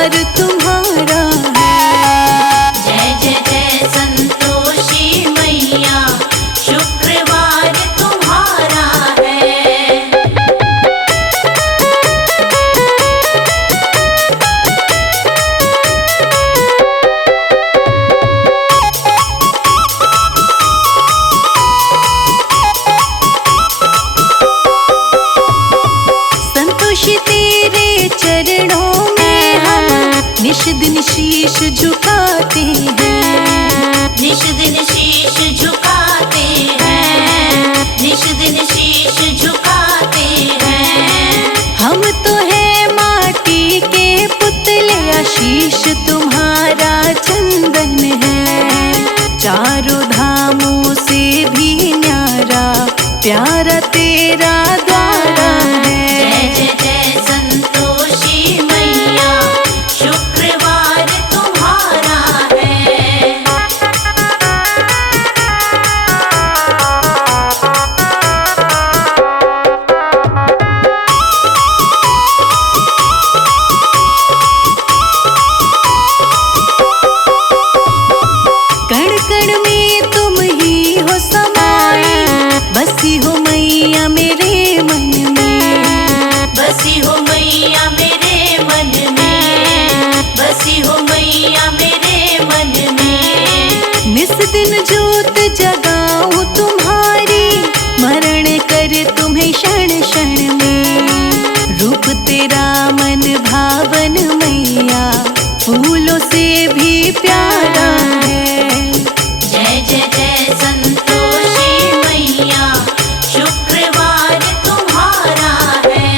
शुक्रवार तुम्हारा है। जय जय जय संतोषी मैया, शुक्रवार तुम्हारा है। संतोषी तेरे चरणों में हम निश दिन शीश झुकाते हैं। निश दिन शीश झुकाते हैं, निश दिन शीश झुकाते हैं। हम तो है माटी के पुतले, आशीष तुम्हारा चंदन है। चारों धामों से भी न्यारा, प्यारा तेरा द्वारा है। जय जय जय संतोषी मैया, शुक्रवार तुम्हारा है। कण कण में तुम ही हो समाए, बसी हो मैया मेरे मन में। बसी हो मैया मेरे मन में, बसी हो मैया मेरे मन में। निस दिन जोत जगाऊं तुम्हारी, स्मरण कर तुम्हें क्षण क्षण में। रूप तेरा मन भावन मैया, फूलों से भी प्यारा है। जय जय जय संतोषी मैया, शुक्रवार तुम्हारा है।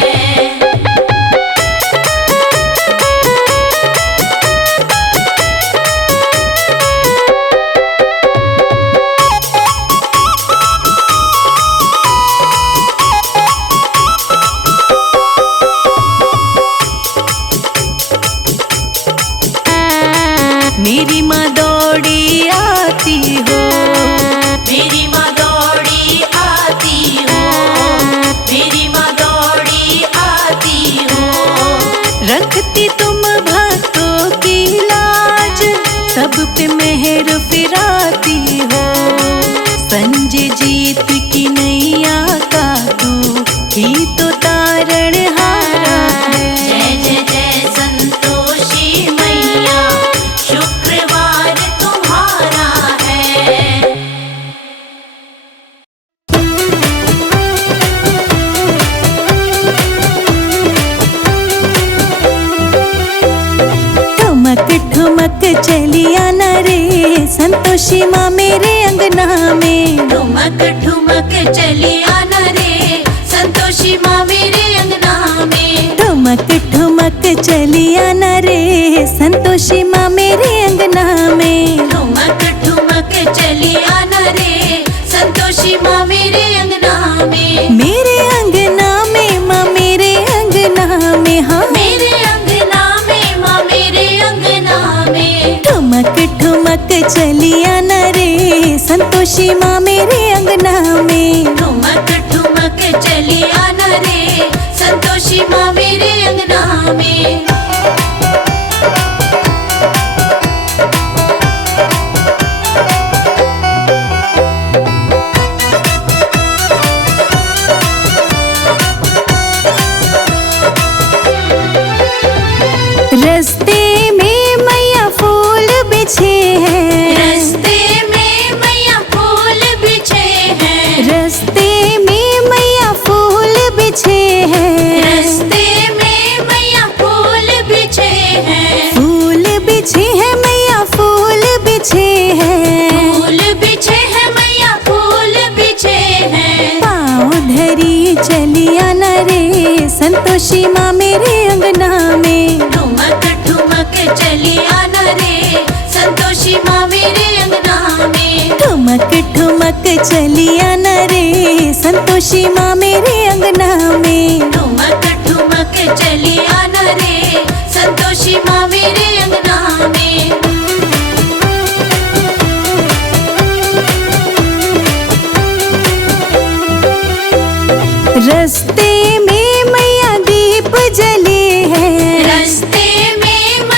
मेरी माँ दौड़ी आती हो, मेरी माँ दौड़ी आती हो, मेरी माँ दौड़ी आती हो। रखती तुम भक्तों की लाज, सब पे मेहर फिराती हो। संजय जीत की नैया का तू ही तो तारण हारा है। जय जय जय संतोषी मैया, शुक्रवार तुम्हारा है। ठुमक ठुमक चलिया न रे, संतोषी माँ मेरे अंगना में। ठुमक ठुमक चली आना रे, संतोषी माँ मेरे अंगना में। ठुमक ठुमक चलिया न रे, संतोषी माँ मेरे अंगना में। ठुमक ठुमक चली आना रे, संतोषी माँ मेरे अंगना में। मेरे अंगना में माँ मेरे अंगना में, हाँ मेरे अंगना में माँ मेरे अंगना में। ठुमक ठुमक चलिया न रे, संतोषी माँ मेरे अंगना में। ठुमक ठुमक चली आना रे, संतोषी माँ मेरे अंगना में। रस्ते में मैया फूल बिछे हैं, रस्ते में मैया फूल बिछे हैं। रस्ते में मैया फूल बिछे हैं। रस्ते में मैया फूल बिछे हैं। फूल बिछे हैं मैया फूल बिछे हैं। फूल बिछे हैं मैया फूल बिछे हैं। पाँव धरी चलिया न रे, संतोषी माँ मेरे अंगना में। ठुमक ठुमक चली आना रे, संतोषी माँ मेरे अंगना में। ठुमक ठुमक चलिया न रे, संतोषी माँ मेरे अंगना में। ठुमक ठुमक चली आना रे, संतोषी माँ मेरे अंगना में। रस्ते में मैया दीप जले हैं। रस्ते में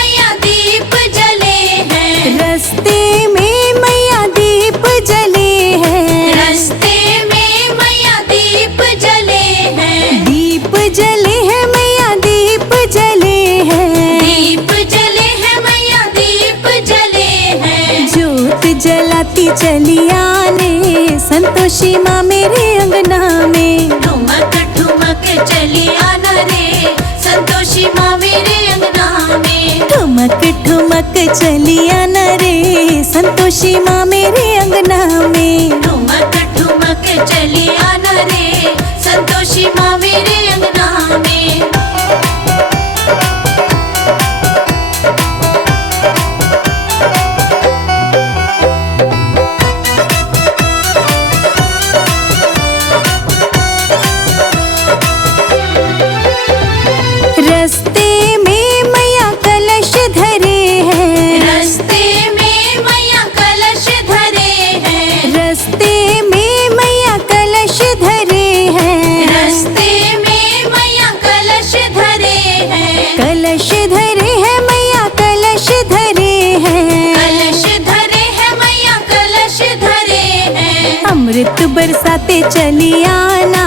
गाती चली आने संतोषी माँ मेरे अंगना में। ठुमक ठुमक चली आना रे संतोषी माँ मेरे अंगना में। ठुमक ठुमक चली आना रे संतोषी माँ मेरे अंगना में। ठुमक ठुमक चली आना रे संतोषी माँ मेरे अंगना में। रस्ते में मैया कलश धरे हैं। रस्ते में मैया कलश धरे हैं। रस्ते में मैया कलश धरे हैं। रस्ते में मैया कलश धरे हैं। कलश धरे हैं मैया कलश धरे हैं। कलश धरे हैं मैया कलश धरे हैं। अमृत बरसाते चली आना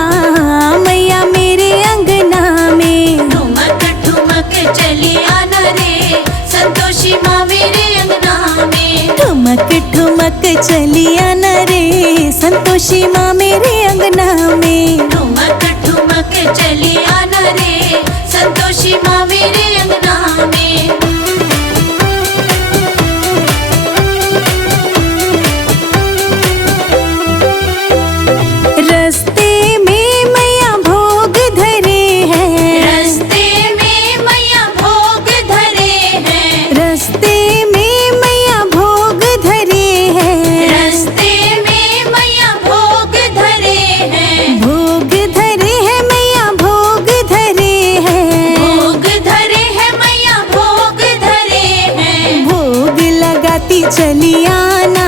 मैया मेरे अंगना में। ठुमक ठुमक चली आना रे संतोषी माँ मेरे अंगना में। ठुमक ठुमक चली आना रे संतोषी माँ मेरे अंगना में। ठुमक ठुमक चली आना रे संतोषी माँ मेरे अंगना में। रस्ते में मैया भोग धरे हैं। रस्ते में मैया भोग धरे हैं। रस्ते में मैया भोग धरे हैं। रस्ते में मैया भोग धरे हैं। भोग धरे हैं मैया भोग धरे हैं। भोग धरे हैं मैया भोग धरे हैं। भोग लगाती चली आना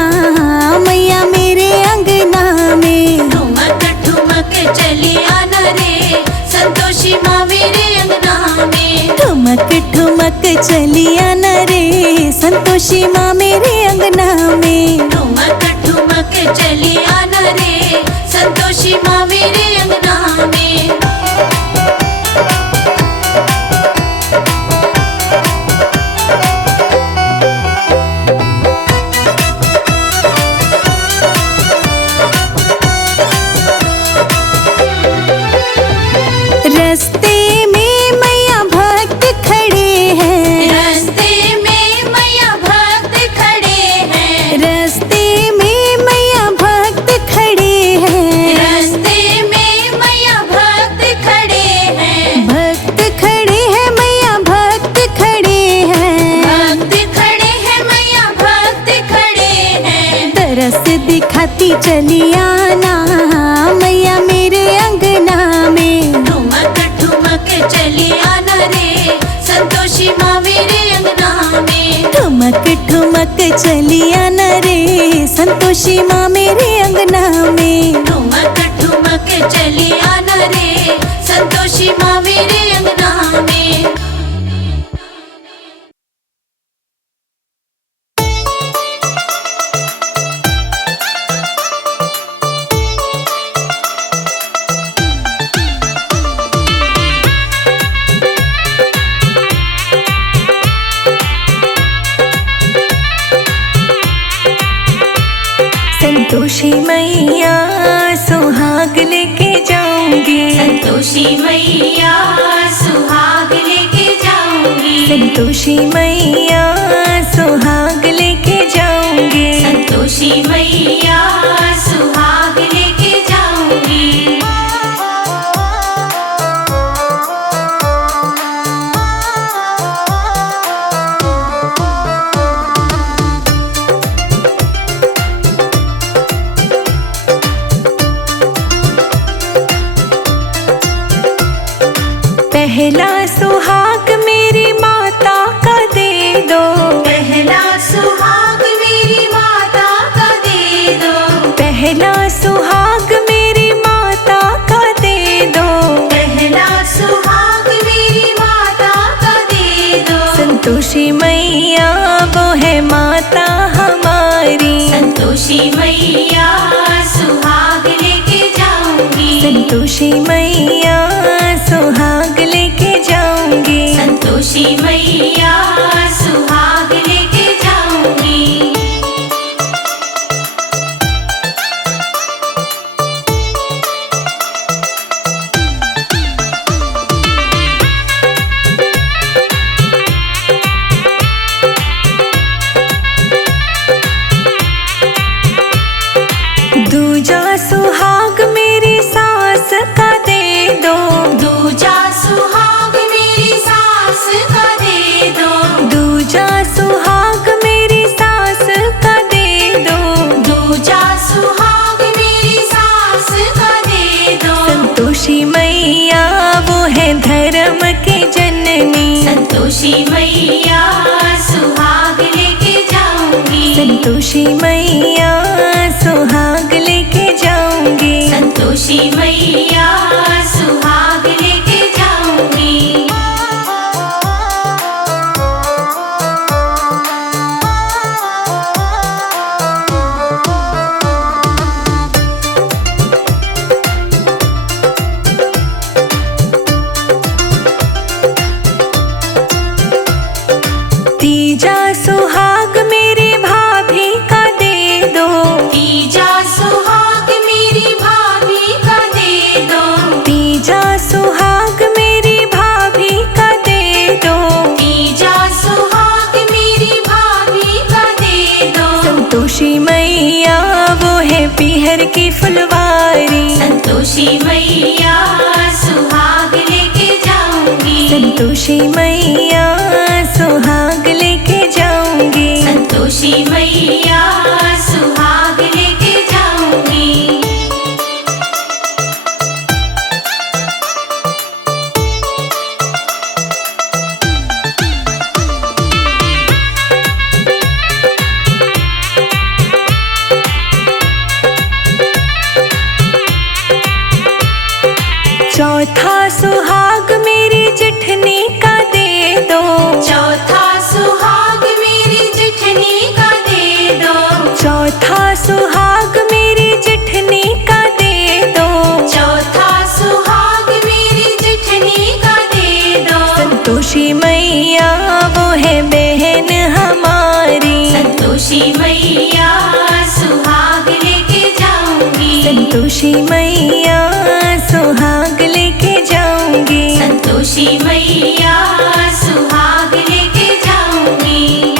मैया मेरे अंगना में। ठुमक ठुमक चली आना रे संतोषी माँ मेरे अंगना में। ठुमक ठुमक चली आना रे संतोषी माँ मेरे अंगना में। ठुमक ठुमक चली आना रे संतोषी माँ मेरे अंगना में। रस्ते में मैया भक्त खड़े हैं। रस्ते में मैया भक्त खड़े हैं। रस्ते में मैया भक्त खड़े हैं। रस्ते में मैया भक्त खड़े हैं। भक्त खड़े हैं मैया भक्त खड़े हैं। भक्त खड़े हैं मैया भक्त खड़े हैं। तरस दिखाती चली आना मैया मेरे अंगना में। ठुमक ठुमक चली आना रे संतोषी माँ मेरे अंगना में। ठुमक ठुमक चली आना रे संतोषी माँ मेरे अंगना में। ठुमक ठुमक चली आना रे संतोषी माँ मेरे अंगना में। संतोषी मैया सुहाग लेके जाऊंगी। संतोषी मैया सुहाग लेके जाऊंगी। संतोषी मैया सुहाग लेके जाऊंगी। संतोषी मैया सुहाग लेके जाऊंगी। पहला सुहाग मेरी माता का दे दो। पहला सुहाग मेरी माता का दे दो। पहला सुहाग मेरी माता का दे दो। पहला सुहाग मेरी माता का दे दो। संतोषी मैया वो है माता हमारी। संतोषी मैया सुहाग लेके जाऊंगी। संतोषी मैया सुहाग लेके जाऊंगी। संतोषी मैया सुहाग लेके जाऊंगी। संतोषी मैया सुहाग लेके जाऊंगी, संतोषी मैया सुहाग लेके जाऊंगी। तीजा सुहाग मेरी भाभी का दे दो, तीजा सुहाग मेरी भाभी का दे दो, तीजा सुहाग मेरी भाभी का दे दो, तीजा सुहाग मेरी भाभी का दे दो। संतोषी मैया वो है पीहर की फुलवारी, संतोषी मैया सुहाग लेके जाऊंगी, संतोषी मैया सुहाग लेके जाऊंगी, संतोषी मैया सुहाग लेके जाऊंगी। चौथा सुहाग मेरी जिठनी का दे दो, चौथा सुहाग मेरी जिठनी का दे दो, चौथा सुहाग मेरी जिठनी का दे दो, चौथा सुहाग मेरी जिठनी का दे दो। संतोषी मैया वो है बहन हमारी, संतोषी मैया सुहाग लेके जाऊंगी, संतोषी मैया सुहाग लेके जाऊंगी, संतोषी मैया सुहाग लेके जाऊंगी।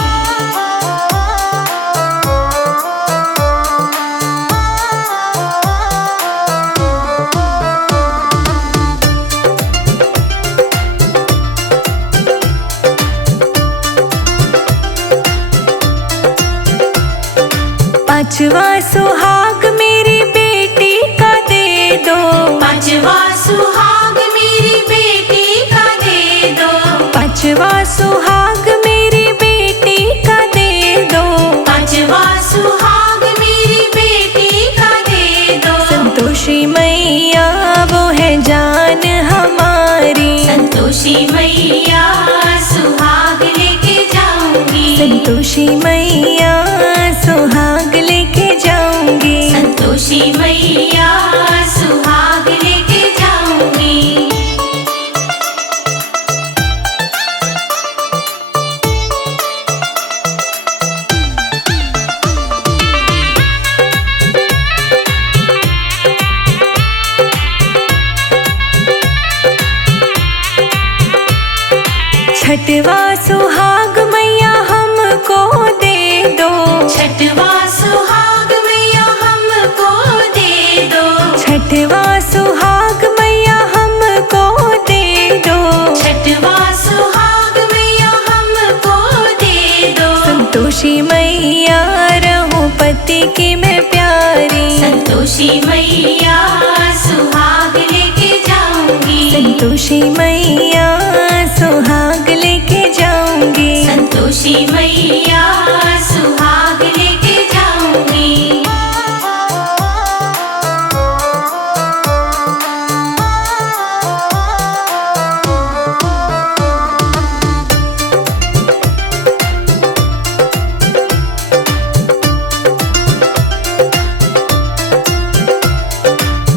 पांचवा सुहाग मेरी बेटी का दे दो, पांचवा सुहाग मेरी बेटी का दे दो, पांचवा सुहाग मेरी बेटी का दे दो, पांचवा सुहाग मेरी बेटी का दे दो। संतोषी मैया वो है जान हमारी, संतोषी मैया सुहाग लेके जाऊंगी, संतोषी मैया सुहाग लेके जाऊंगी, संतोषी मैया सुहाग लेके जाऊंगी। छठवा सुहाग मैया हमको दे दो, छठवा सुहाग मैया हमको दे दो, छठवा सुहाग मैया हमको दे दो, छठवा सुहाग मैया हमको दे दो। संतोषी मैया रहूं पति की मैं प्यारी, संतोषी मैया सुहाग लेके जाऊंगी, संतोषी मैया सुहाग लेके जाऊंगी, संतोषी मैया सुहाग लेके जाऊंगी।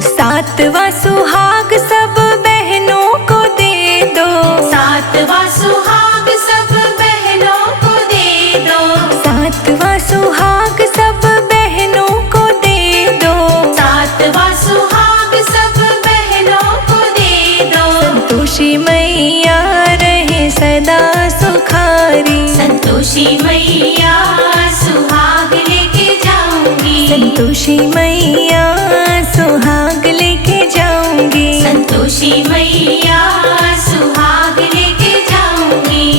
सातवां सुहाग सब बहनों को दे दो, सातवा सुहाग सब बहनों को दे दो, सातवां सुहाग सब बहनों को दे दो, सातवा सुहाग सब बहनों को दे दो। संतोषी मैया रहे सदा सुखारी, संतोषी मैया सुहाग लेके जाऊंगी, संतोषी मैया सुहाग लेके जाऊंगी, संतोषी मैया सुहाग लेके जाऊंगी।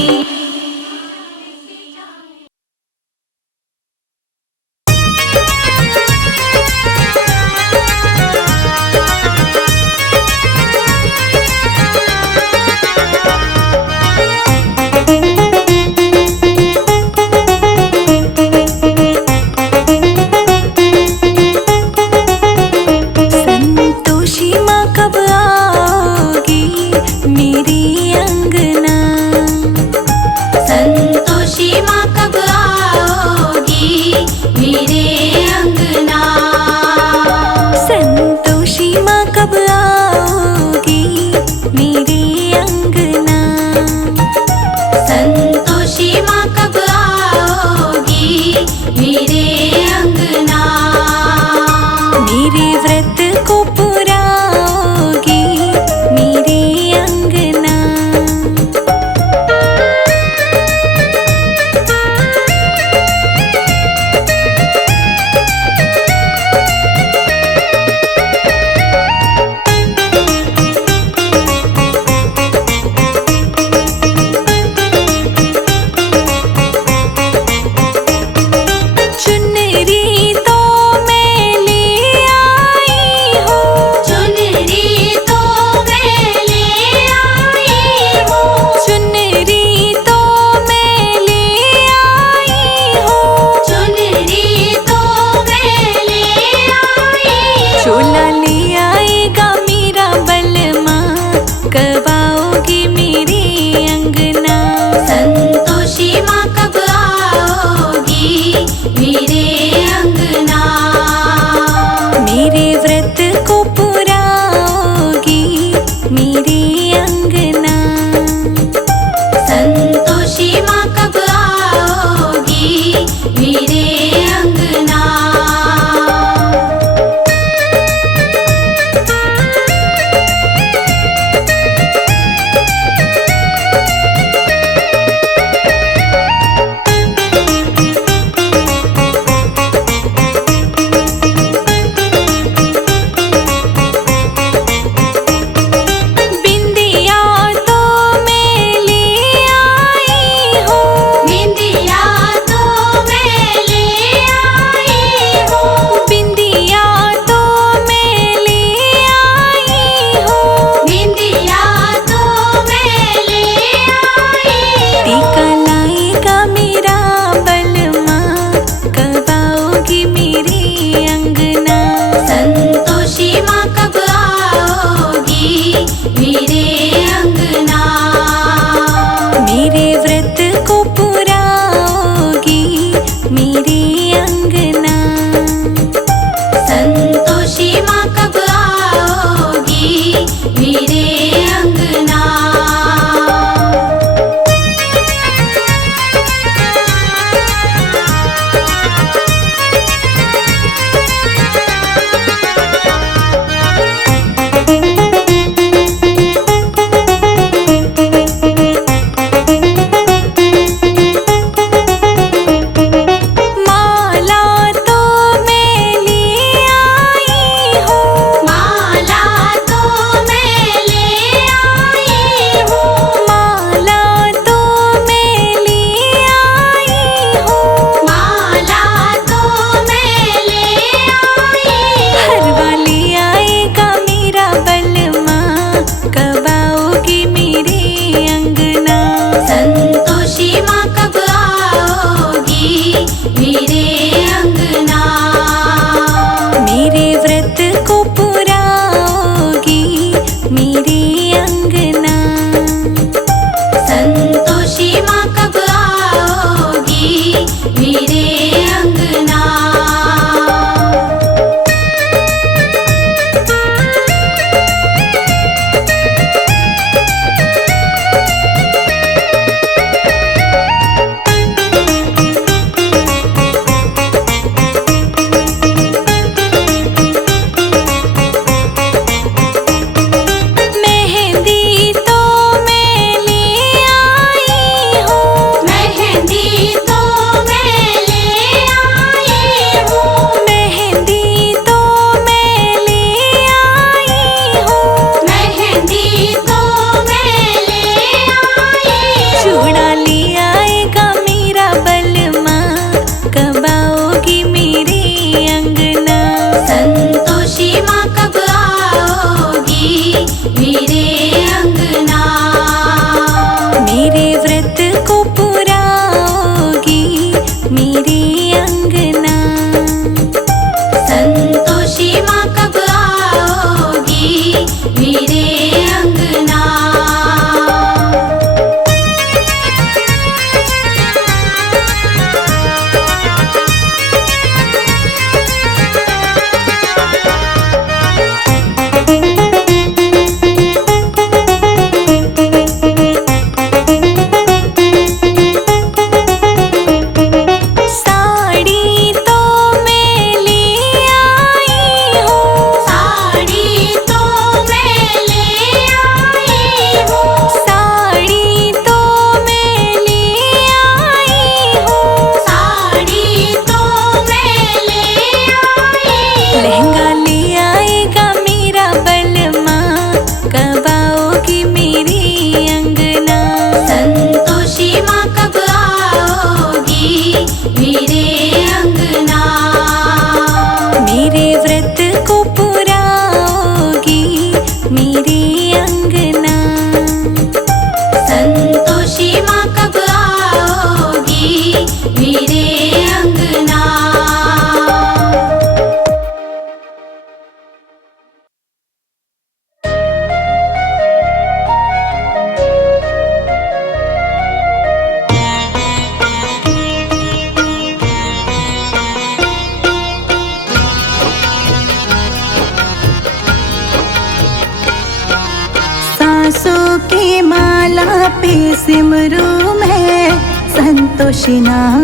पे सिमरू मैं संतोषी नाम।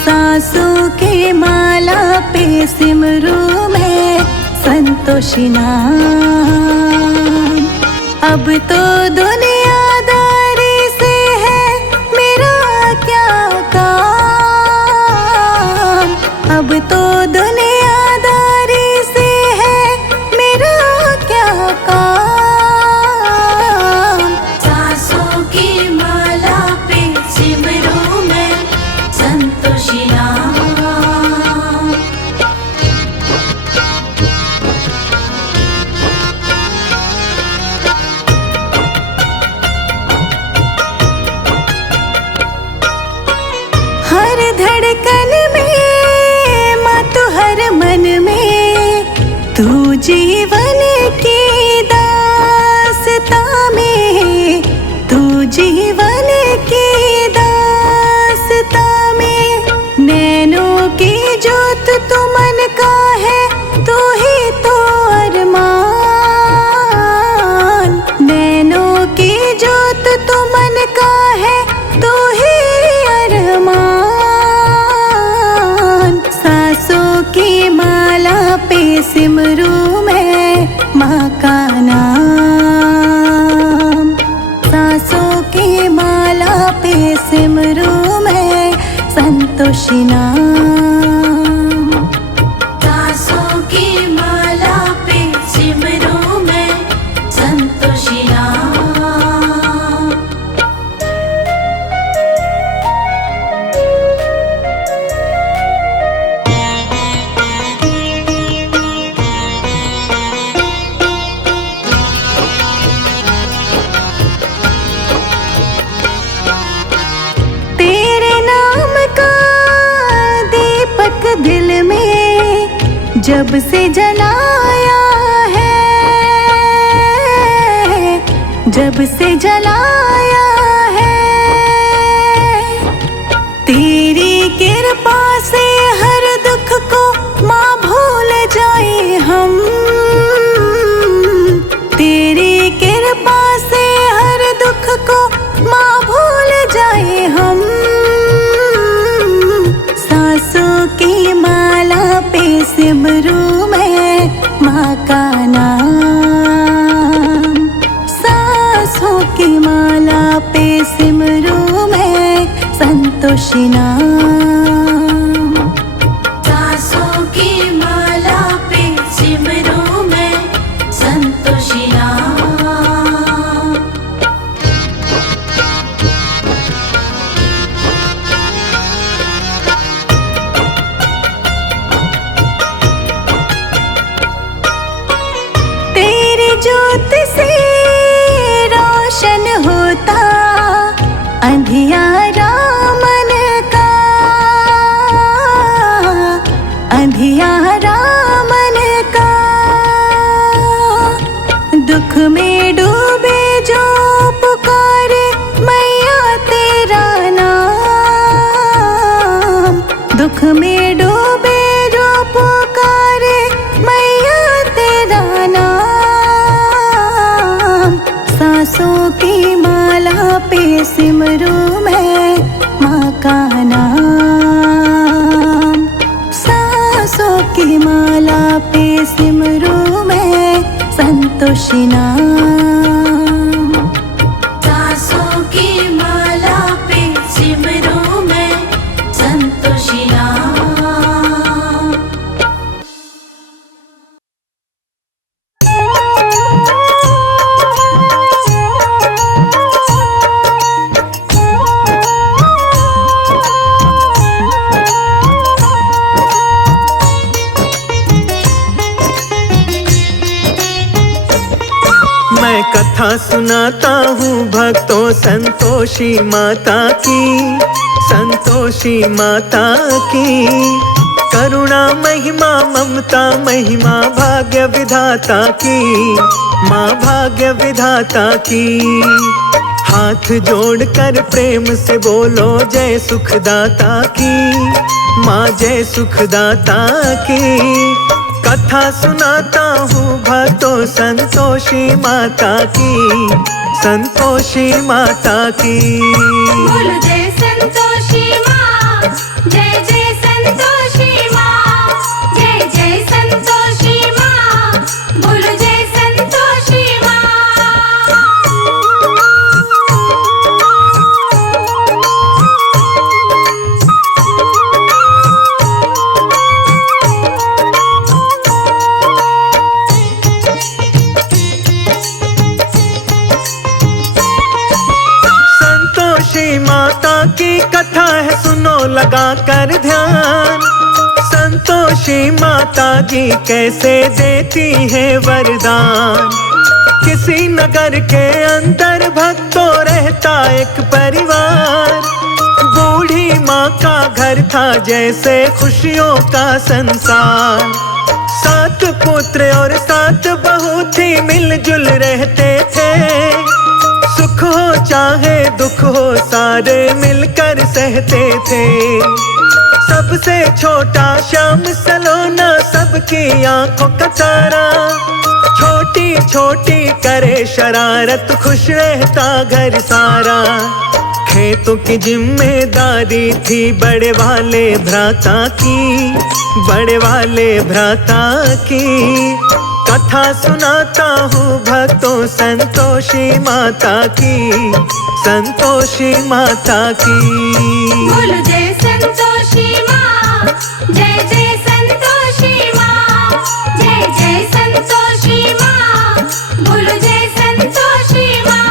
सासों के माला पे सिमरू मैं संतोषी नाम। अब तो दुनियादारी से है मेरा क्या काम। अब तो दुनियादारी से है मेरा क्या काम। सासों की माला पे सिमरू मैं संतोषी नाम। हर धड़कन में माँ तू हर मन में, तू जीवन की दास्तां में, तू जीवन की दास्तां में। नैनों की जोत तू मन का है, तू ही तो अरमान। नैनों की जोत तू मन का है, तू ही अरमान। सासों की माला पे सिमरू मैं माँ का नाम। सासों की माला पे सिमरू मैं संतोषी नाम। सासों की माला पे सिमरू मैं संतोषी नाम। तेरे नाम का दीपक दिल में जब से जलाया है, जब से जलाया है। तेरी कृपा से हर दुख को माँ भूल जाए हम। तेरी कृपा से हर दुख को माँ भूल जाए हम। सासों की माला पे सिमरू मैं माँ का नाम। सासों की माला पे सिमरू मैं संतोषी नाम। सासों की माला पे सिमरू मैं संतोषी नाम। तेरी ज्योत से रोशन होता अंधियारा मन का, अंधियारा मन का। दुख में डूबे जो पुकारे मैया तेरा नाम। दुख में डूबे जो पुकारे मैया तेरा नाम। सासों की माला पे सिमरू मैं माँ का नाम। सासों की माला पे सिमरू मैं संतोषी नाम। सासों की माला पे सिमरू मैं संतोषी नाम। मैं कथा सुनाता हूँ भक्तों संतोषी माता की, संतोषी माता की। करुणा महिमा ममता महिमा भाग्य विधाता की, माँ भाग्य विधाता की। हाथ जोड़कर प्रेम से बोलो जय सुखदाता की, माँ जय सुखदाता की। कथा सुनाता हूँ भक्तों संतोषी माता की, संतोषी माता की। बोल जय संतोषी माँ, जय जय संतोषी माँ, जय जय संतोषी माँ, बोल जय संतोषी माँ। संतोषी माता की कथा है, सुनो लगा कर ध्यान। संतोषी माता जी कैसे देती है वरदान। किसी नगर के अंदर भक्तों रहता एक परिवार। बूढ़ी माँ का घर था जैसे खुशियों का संसार। 7 पुत्र और 7 बहू थी, मिलजुल रहते थे। सुख हो चाहे दुख हो सारे मिलकर सहते थे। सबसे छोटा श्याम सलोना, सबकी आंखों का तारा। छोटी छोटी करे शरारत, खुश रहता घर सारा। खेतों की जिम्मेदारी थी बड़े वाले भ्राता की, बड़े वाले भ्राता की। कथा सुनाता हूँ भक्तों संतोषी माता की, संतोषी माता की। बोल जय संतोषी माँ, जय जय संतोषी माँ, जय जय संतोषी माँ, बोल जय संतोषी माँ।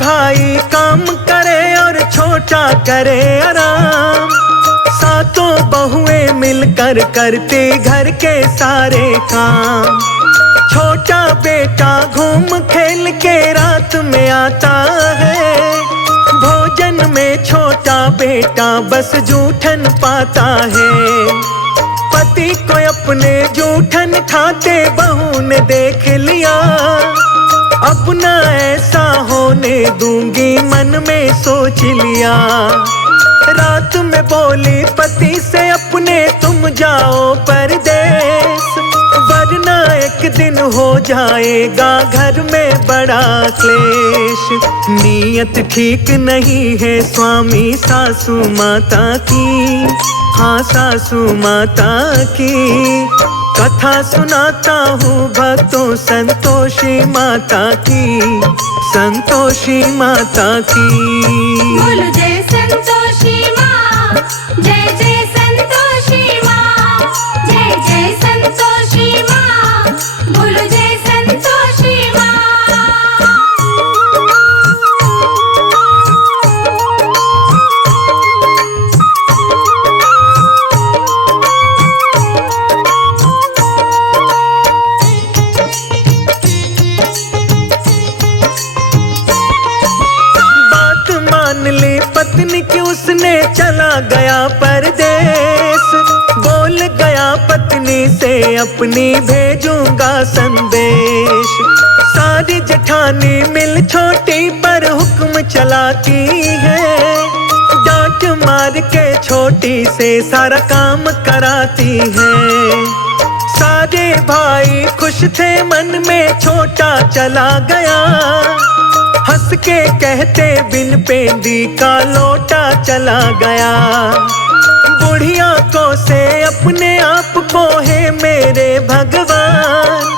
भाई काम करे और छोटा करे आराम। 7 बहुएं मिलकर करती घर के सारे काम। छोटा बेटा घूम खेल के रात में आता है। भोजन में छोटा बेटा बस जूठन पाता है। पति को अपने जूठन खाते बहू ने देख लिया। अपना ऐसा होने दूंगी मन में सोच लिया। रात में बोली पति से अपने, तुम जाओ परदेश, वरना एक दिन हो जाएगा घर में बड़ा क्लेश। नीयत ठीक नहीं है स्वामी सासू माता की, हाँ सासू माता की। कथा सुनाता हूँ भक्तों संतोषी माता की, संतोषी माता की। बोल जय संतोषी माँ, जय जय संतोषी माँ, जय जय संतोषी माँ, बोल जय संतोषी माँ। पत्नी की उसने चला गया परदेश। बोल गया पत्नी से अपनी भेजूंगा संदेश। सारी जेठानी मिल छोटी पर हुक्म चलाती है। डांट मार के छोटी से सारा काम कराती है। सारे भाई खुश थे मन में, छोटा चला गया। हंस के कहते बिन पेंदी का लोटा चला गया। बुढ़िया को से अपने आप को है मेरे भगवान।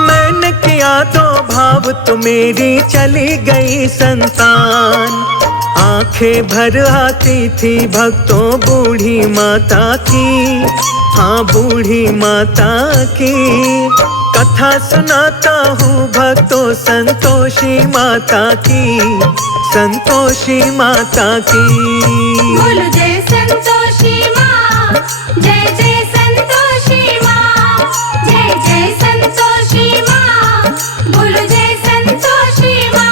मैंने किया तो भाव तो मेरी चली गई संतान। आंखें भर आती थी भक्तों बूढ़ी माता की, हाँ बूढ़ी माता की। कथा सुनाता हूँ भक्तों संतोषी माता की, संतोषी माता की। बोल जय संतोषी माँ, जय जय संतोषी माँ, जय जय संतोषी माँ, बोल जय संतोषी माँ।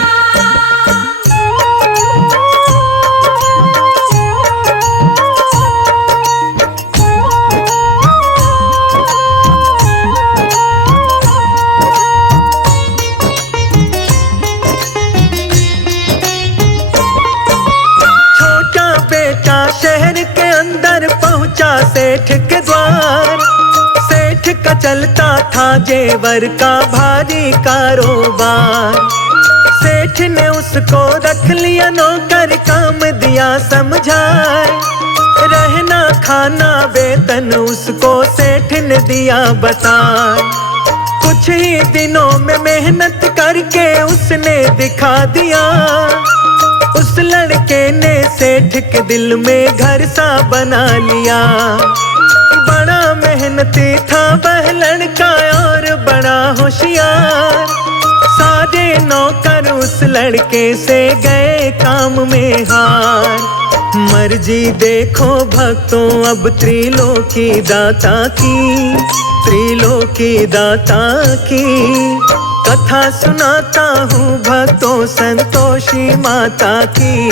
शहर के अंदर पहुंचा सेठ के द्वार। सेठ का चलता था जेवर का भारी कारोबार। सेठ ने उसको रख लिया नौकर, काम दिया समझाए। रहना खाना वेतन उसको सेठ ने दिया बताए। कुछ ही दिनों में मेहनत करके उसने दिखा दिया। उस लड़के ने सेठ के दिल में घर सा बना लिया। बड़ा मेहनती था वह लड़का और बड़ा होशियार। सारे नौकर उस लड़के से गए काम में हार। मर्जी देखो भक्तों अब त्रिलोकी दाता की, त्रिलोकी दाता की। कथा सुनाता हूँ भक्तों संतोषी माता की,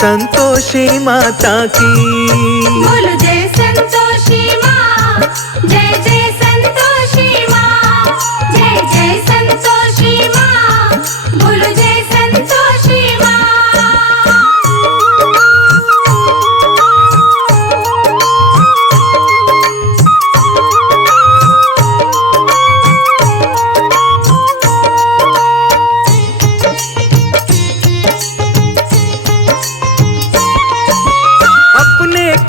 संतोषी माता की। बोलो जय संतोषी माँ, जय जय संतोषी माँ, जय जय संतोषी माँ, बोलो जय संतोषी माँ।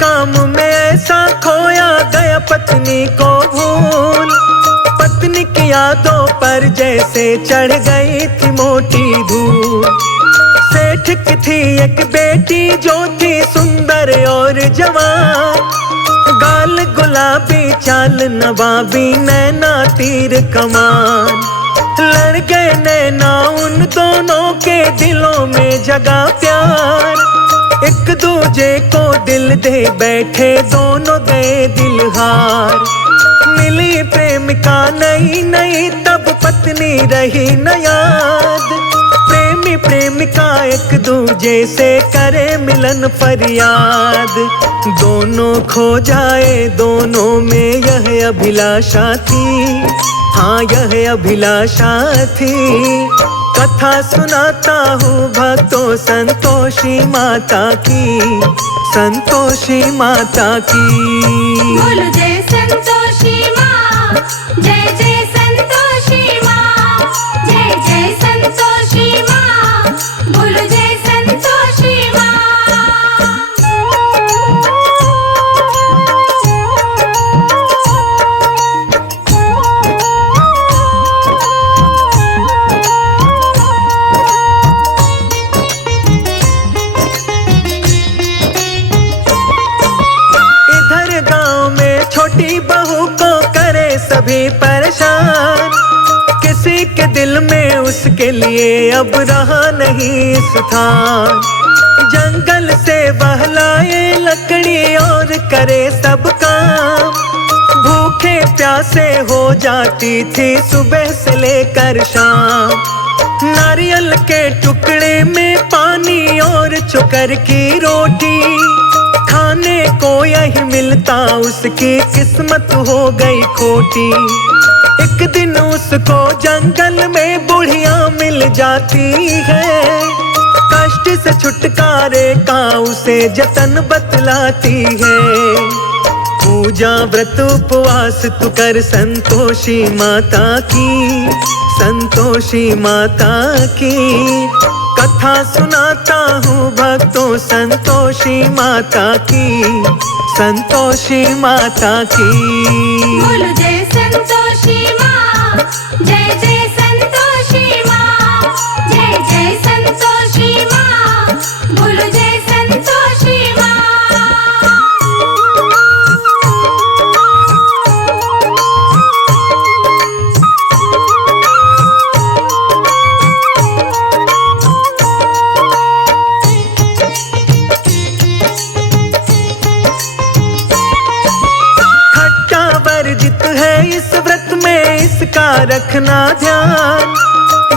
काम में ऐसा खोया गया पत्नी को भूल। पत्नी की यादों पर जैसे चढ़ गई थी मोटी धूल। सेठ की थी एक बेटी जो थी सुंदर और जवान। गाल गुलाबी चाल नवाबी नैना तीर कमान। लड़ गए नैना उन दोनों के दिलों में जगा प्यार। एक दूजे को दिल दे बैठे दोनों गए दिलहार। मिली प्रेमिका नई नई तब पत्नी रही न याद। प्रेमी प्रेमिका एक दूजे से करे मिलन फरियाद। दोनों खो जाए दोनों में यह अभिलाषा थी, हाँ यह अभिलाषा थी। कथा सुनाता हूँ भक्तों संतोषी माता की, संतोषी माता की। बोलो जय संतोषी माँ, जय जय संतोषी माँ, जय जय संतोषी माँ, बोलो जय संतोषी माँ। छोटी बहू को करे सभी परेशान। किसी के दिल में उसके लिए अब रहा नहीं स्थान। जंगल से वह लाए लकड़ी और करे सब काम। भूखे प्यासे हो जाती थी सुबह से लेकर शाम। नारियल के टुकड़े में पानी और चुकर की रोटी। खाने को यही मिलता उसकी किस्मत हो गई खोटी। एक दिन उसको जंगल में बुढ़िया मिल जाती है। कष्ट से छुटकारे का उसे जतन बतलाती है। पूजा व्रत उपवास तू कर संतोषी माता की, संतोषी माता की। कथा सुनाता हूँ भक्तों संतोषी माता की, संतोषी माता की। बोलो जय संतोषी माँ, जय जय संतोषी माँ, जय जय संतोषी माँ, बोलो जय संतोषी माँ। इस व्रत में इसका रखना ध्यान।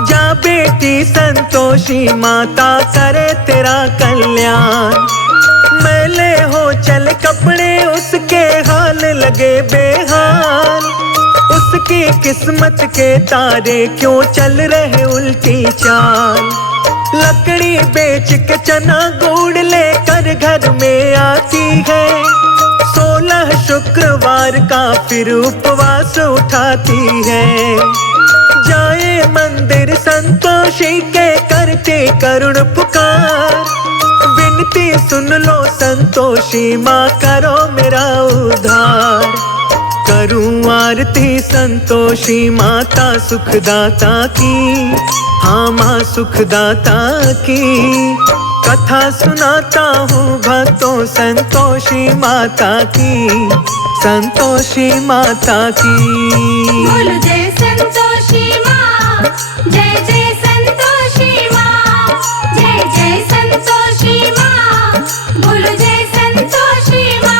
जा बेटी संतोषी माता करे तेरा कल्याण। मैले हो चल कपड़े उसके हाल लगे बेहाल। उसकी किस्मत के तारे क्यों चल रहे उल्टी चाल। लकड़ी बेच के चना गुड़ लेकर घर में आती है। 16 शुक्रवार का फिर उपवास उठाती है। जाए मंदिर संतोषी के करते करुण पुकार। विनती सुन लो संतोषी माँ करो मेरा उद्धार। करूं आरती संतोषी माता सुखदाता की, हाँ माँ सुखदाता की। कथा सुनाता हूँ भक्तों संतोषी माता की, संतोषी माता की। बोलो जय संतोषी माँ, जय जय संतोषी माँ, जय जय संतोषी माँ, बोलो जय संतोषी माँ।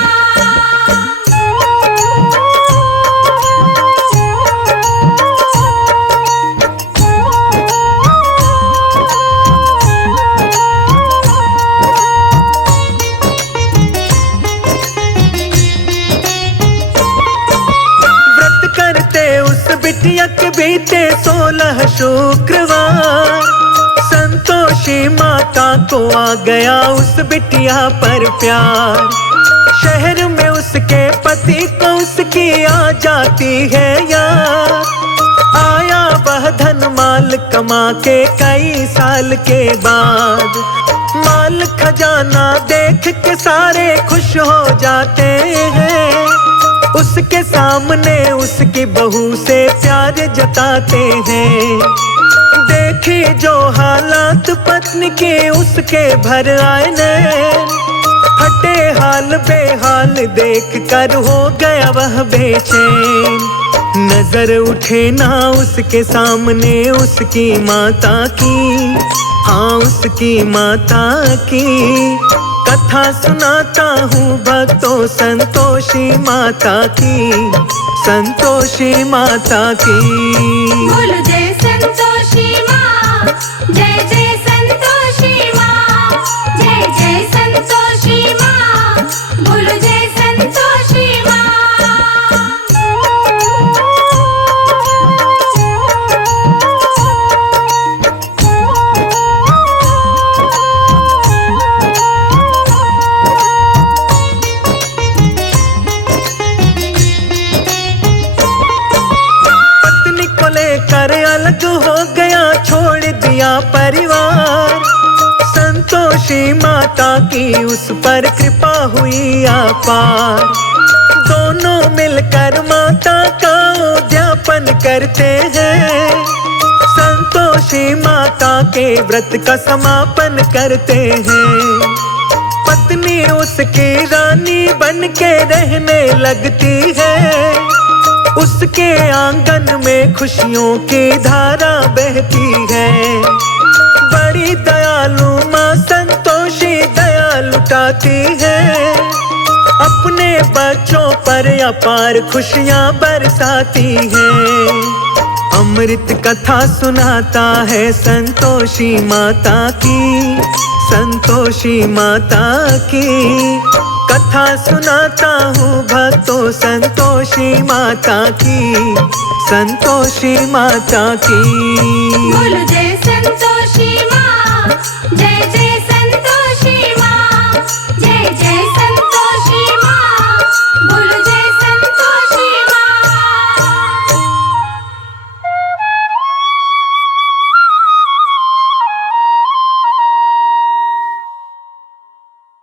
बिटिया के बीते 16 शुक्रवार। संतोषी माता को आ गया उस बिटिया पर प्यार। शहर में उसके पति को उसकी आ जाती है याद। आया वह धन माल कमा के कई साल के बाद। माल खजाना देख के सारे खुश हो जाते हैं। उसके सामने उसकी बहू से प्यार जताते हैं। देखी जो हालात पत्नी के उसके भर आए नैन। फटे हाल बेहाल देख कर हो गया वह बेचैन। नजर उठे ना उसके सामने उसकी माता की, हाँ उसकी माता की। कथा सुनाता हूँ भक्तों संतोषी माता की, संतोषी माता की। बोलो जय संतोषी माँ, जय जय संतोषी माँ, जय जय संतोषी माँ, बोलो जय संतोषी माँ। अलग हो गया छोड़ दिया परिवार। संतोषी माता की उस पर कृपा हुई अपार। दोनों मिलकर माता का उद्यापन करते हैं। संतोषी माता के व्रत का समापन करते हैं। पत्नी उसकी रानी बन के रहने लगती है। उसके आंगन में खुशियों की धारा बहती है। बड़ी दयालु माँ संतोषी दया लुटाती है। अपने बच्चों पर अपार खुशियाँ बरसाती है। अमृत कथा सुनाता है संतोषी माता की, संतोषी माता की। कथा सुनाता हूँ भक्तों संतोषी माता की, संतोषी माता की। बोलो जय संतोषी माँ, जय जय